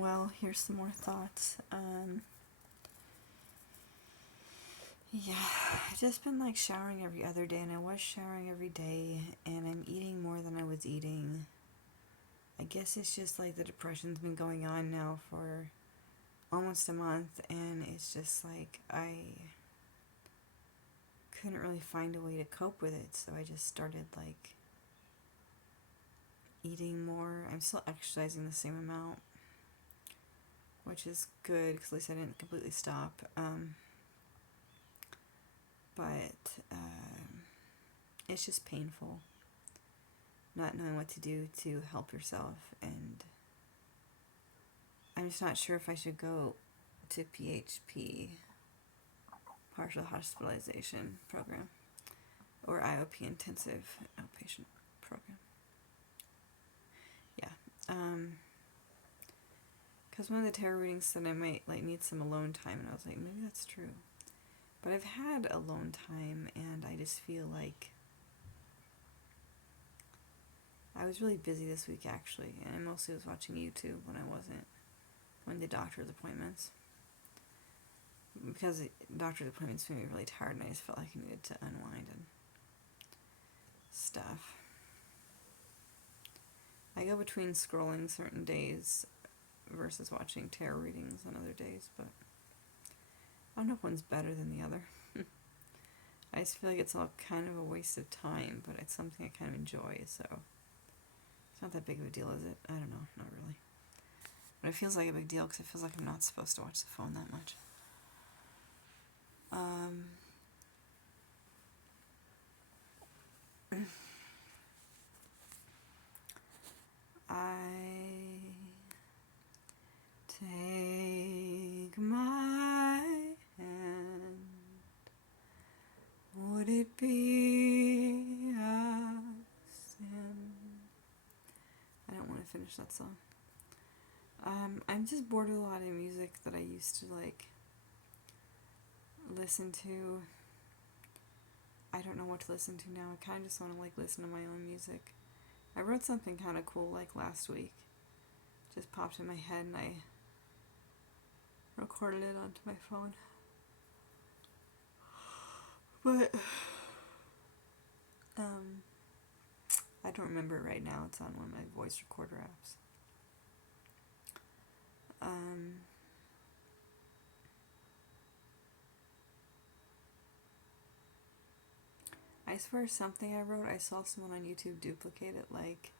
Well, here's some more thoughts. Yeah, I've just been like showering every other day, and I was showering every day, and I'm eating more than I was eating. I guess it's just like the depression's been going on now for almost a month, and it's just like I couldn't really find a way to cope with it, so I just started like eating more. I'm still exercising the same amount, which is good because at least I didn't completely stop. But it's just painful not knowing what to do to help yourself, and I'm just not sure if I should go to PHP, partial hospitalization program, or IOP, intensive outpatient program. Yeah. Because one of the tarot readings said I might like need some alone time, and I was like, maybe that's true. But I've had alone time, and I just feel like I was really busy this week actually, and I mostly was watching YouTube when I wasn't when the doctor's appointments. Because the doctor's appointments made me really tired, and I just felt like I needed to unwind and stuff. I go between scrolling certain days versus watching tarot readings on other days, but I don't know if one's better than the other. I just feel like it's all kind of a waste of time, but it's something I kind of enjoy, so it's not that big of a deal, is it? I don't know, not really. But it feels like a big deal because it feels like I'm not supposed to watch the phone that much. I take my hand. Would it be a sin? I don't want to finish that song. I'm just bored with a lot of music that I used to like listen to. I don't know what to listen to now. I kind of just want to like listen to my own music. I wrote something kind of cool like last week. Just popped in my head, and I recorded it onto my phone. But I don't remember it right now. It's on one of my voice recorder apps. I swear something I wrote, I saw someone on YouTube duplicate it like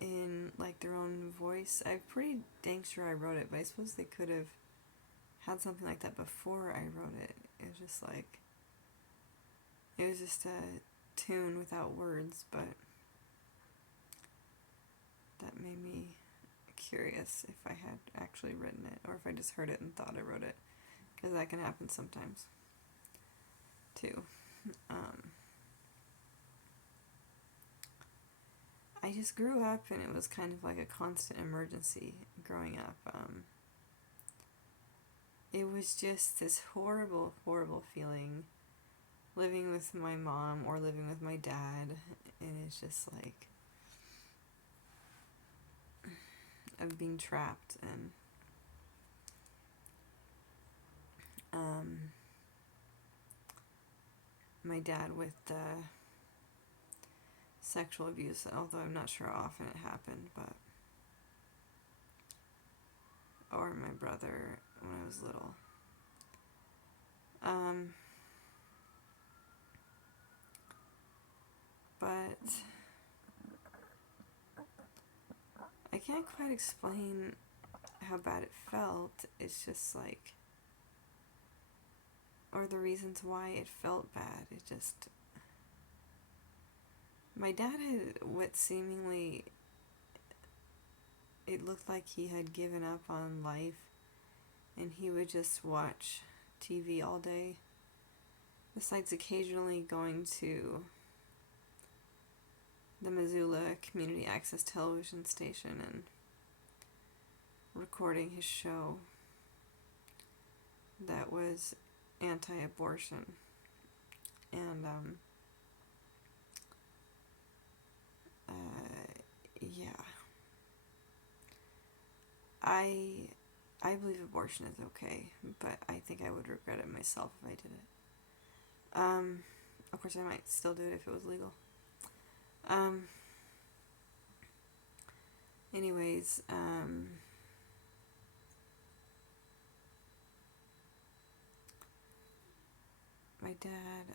in like their own voice. I'm pretty dang sure I wrote it, but I suppose they could have had something like that before I wrote it. It was just a tune without words, but that made me curious if I had actually written it or if I just heard it and thought I wrote it, because that can happen sometimes too. I just grew up, and it was kind of like a constant emergency growing up. It was just this horrible, horrible feeling living with my mom or living with my dad, and it's just like of being trapped, and my dad with sexual abuse, although I'm not sure how often it happened, but or my brother when I was little. But I can't quite explain how bad it felt. It's just like, or the reasons why it felt bad. It just, my dad had what seemingly, it looked like he had given up on life, and he would just watch TV all day, besides occasionally going to the Missoula Community Access Television station and recording his show that was anti-abortion. And yeah, I I believe abortion is okay, but I think I would regret it myself if I did it. Of course, I might still do it if it was legal. Um, anyways, my dad,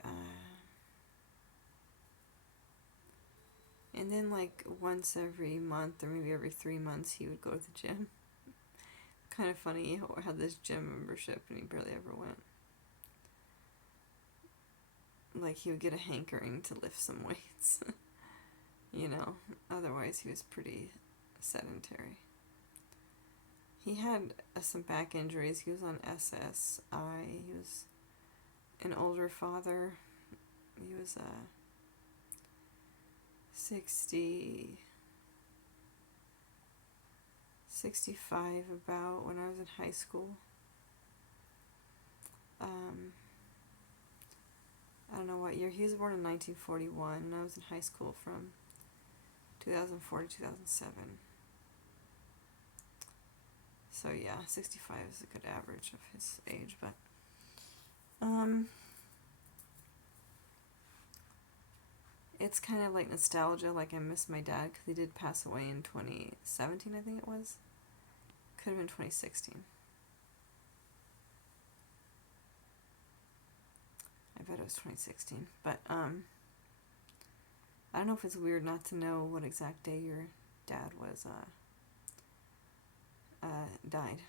and then like once every month or maybe every 3 months, he would go to the gym. Kind of funny, he had this gym membership and he barely ever went. Like, he would get a hankering to lift some weights. Otherwise he was pretty sedentary. He had some back injuries. He was on SSI. He was an older father. He was 65 about when I was in high school. I don't know what year. He was born in 1941, and I was in high school from 2004 to 2007. So yeah, 65 is a good average of his age, but it's kind of like nostalgia. Like, I miss my dad because he did pass away in 2017, I think it was. Could have been 2016. I bet it was 2016. But I don't know if it's weird not to know what exact day your dad was died.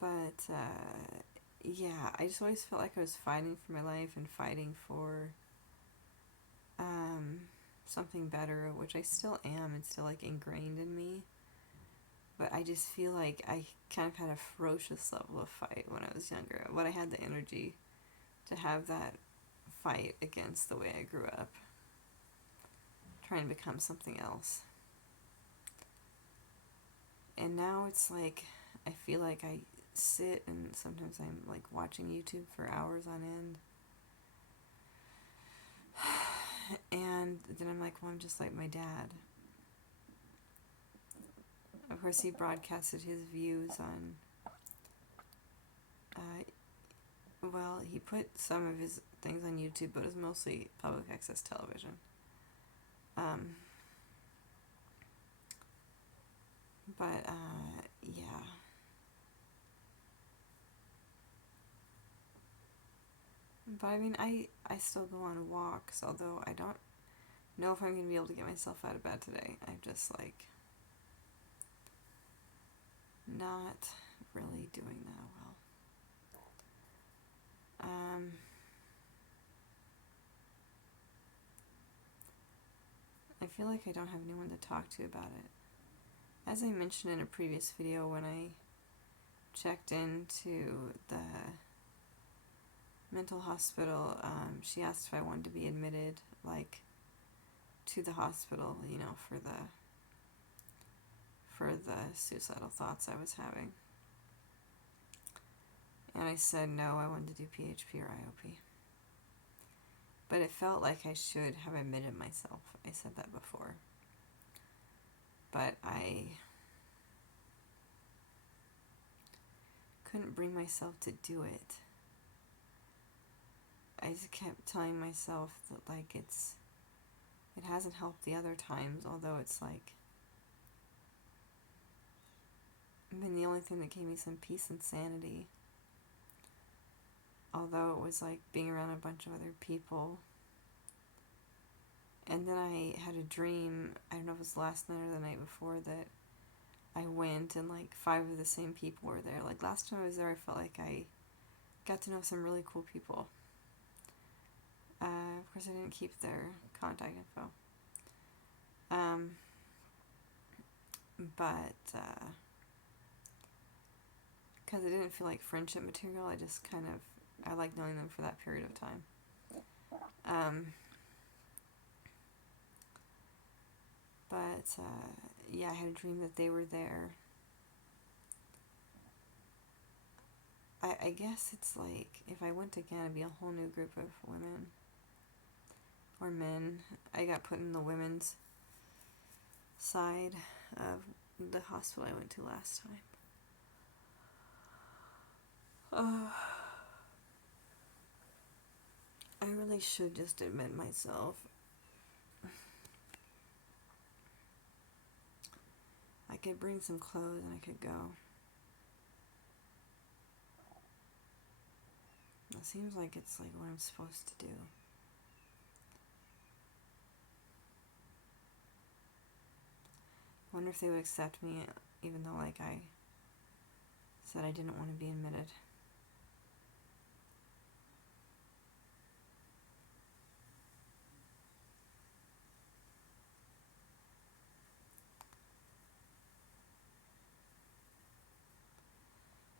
But yeah, I just always felt like I was fighting for my life and fighting for something better, which I still am. It's still like ingrained in me. But I just feel like I kind of had a ferocious level of fight when I was younger. But I had the energy to have that fight against the way I grew up, trying to become something else. And now it's like, I feel like I sit and sometimes I'm like watching YouTube for hours on end. And then I'm like, well, I'm just like my dad. Of course, he broadcasted his views on, well, he put some of his things on YouTube, but it was mostly public access television. But, yeah. But I mean, I still go on walks, although I don't know if I'm going to be able to get myself out of bed today. I'm just like not really doing that well. I feel like I don't have anyone to talk to about it. As I mentioned in a previous video, when I checked into the mental hospital, she asked if I wanted to be admitted, like, to the hospital, for the suicidal thoughts I was having. And I said no, I wanted to do PHP or IOP. But it felt like I should have admitted myself. I said that before. But I couldn't bring myself to do it. I just kept telling myself that, like, it hasn't helped the other times, although it's like, I mean, the only thing that gave me some peace and sanity, although it was like being around a bunch of other people. And then I had a dream, I don't know if it was last night or the night before, that I went and like 5 of the same people were there. Like, last time I was there, I felt like I got to know some really cool people. Of course, I didn't keep their contact info. But because it didn't feel like friendship material, I just kind of, I liked knowing them for that period of time. But yeah, I had a dream that they were there. I guess it's like, if I went again, it'd be a whole new group of women. Or men. I got put in the women's side of the hospital I went to last time. I really should just admit myself. I could bring some clothes and I could go. It seems like it's like what I'm supposed to do. I wonder if they would accept me even though like I said I didn't want to be admitted.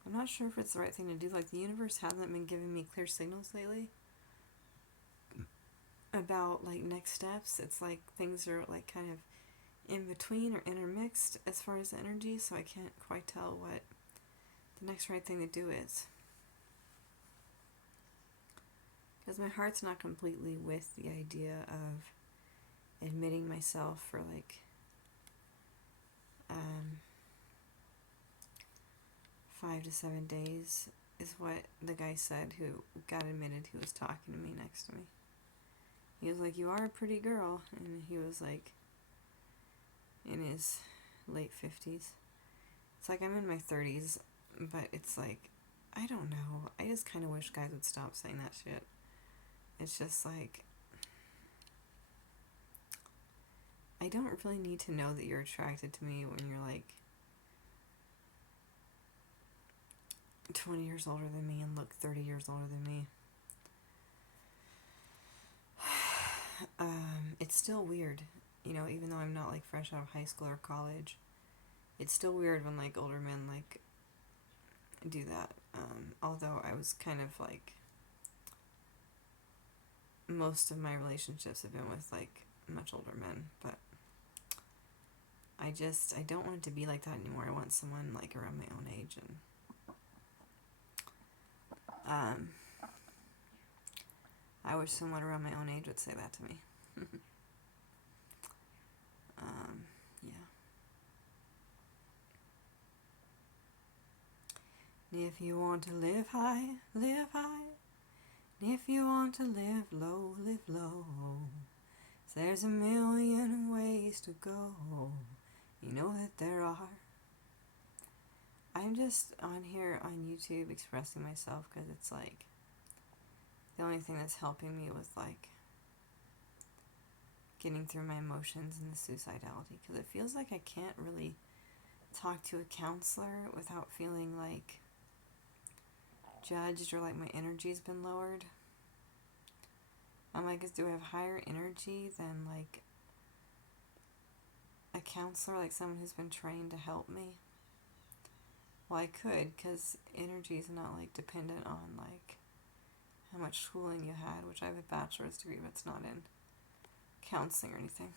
I'm not sure if it's the right thing to do. Like, the universe hasn't been giving me clear signals lately about like next steps. It's like things are like kind of in between or intermixed as far as the energy, so I can't quite tell what the next right thing to do is. Because my heart's not completely with the idea of admitting myself for like 5 to 7 days is what the guy said who got admitted, who was talking to me next to me. He was like, "You are a pretty girl," and he was like in his late 50s. It's like I'm in my 30s, but it's like, I don't know. I just kind of wish guys would stop saying that shit. It's just like, I don't really need to know that you're attracted to me when you're like 20 years older than me and look 30 years older than me. It's still weird, you know, even though I'm not like fresh out of high school or college. It's still weird when like older men like do that. Although I was kind of like, most of my relationships have been with like much older men, but I don't want it to be like that anymore. I want someone like around my own age, and I wish someone around my own age would say that to me. Yeah. If you want to live high, live high. And if you want to live low, live low. There's a million ways to go. You know that there are. I'm just on here on YouTube expressing myself because it's like the only thing that's helping me with like getting through my emotions and the suicidality, because it feels like I can't really talk to a counselor without feeling like judged or like my energy's been lowered. I'm like, do I have higher energy than like a counselor, like someone who's been trained to help me? Well, I could, because energy is not like dependent on like how much schooling you had, which I have a bachelor's degree, but it's not in counseling or anything.